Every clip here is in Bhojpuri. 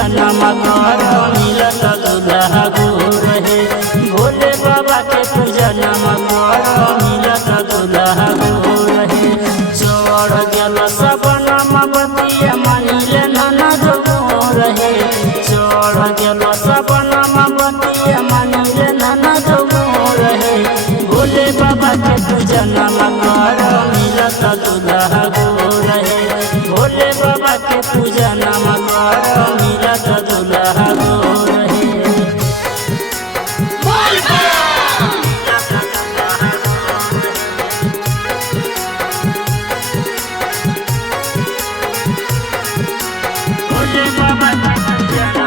पूजन कर मिलत दुल्हा गो रहे। भोले बाबा के पूजन कर मिलत दुल्हा गो रहे। चढ़ गल सबन बतिया मानिले ननद गो रहे। चढ़ गल सबन बतिया मानिले ननद गो रहे। भोले बाबा के पूजन कर मिलत दुल्हा गो रहे। भोले बाबा के पूजन कर मिलत दुल्हा गो रहे। भोले बाबा के पूजन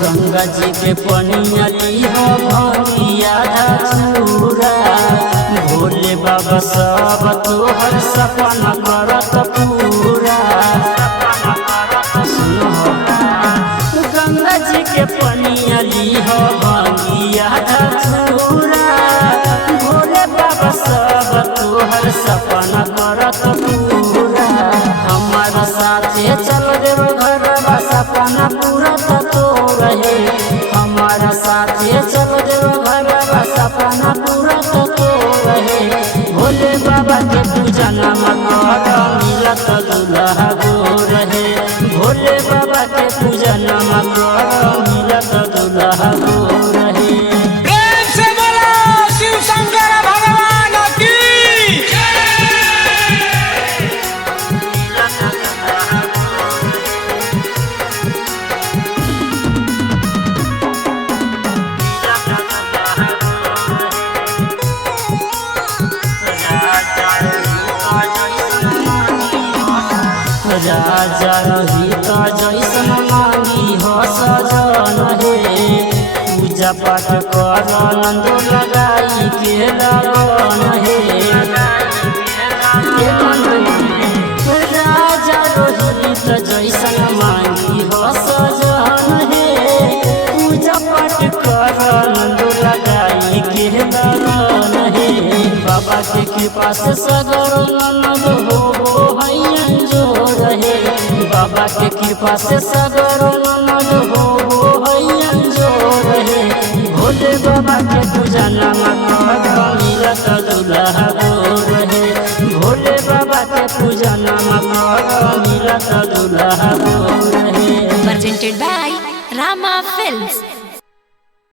गंगा जी के पनिया लिहो भंगिया धतूरा। भोले बाबा सब तोहर सपना करत पूरा। गंगा जी के पनिया लिहो भंगिया धतूरा। भोले बाबा सब तोहर सपना करत पूरा। हमारा साथे चल देव घर सपना पूरा तो रहे। हमारा साथे चल देव घर सपना पूरा तो रहे। भोले बाबा के पूजन कर मिलत दुल्हा गो रहे। भोले बाबा के पूजन कर मिलत दुल्हा गो रहे। प्रेम से बोलो शिव शंकर भगवान की। राजा रहिता जैसन मांगी हो सजन हे। पूजा पाठ कर नंदो लगाई के लगन हे। राजा रोहित जैसन मांगी हो सजन हे। पूजा पाठ कर नंदो लगाई के लगन हे। बाबा के कृपा से सगर नंद हो हैया जो रहे। बाबा के कृपा से सगर नंद हो हैया जो रहे। भोले बाबा के पूजन कर मिलत दुल्हा गो रहे। भोले बाबा के पूजन कर मिलत दुल्हा गो रहे। Presented by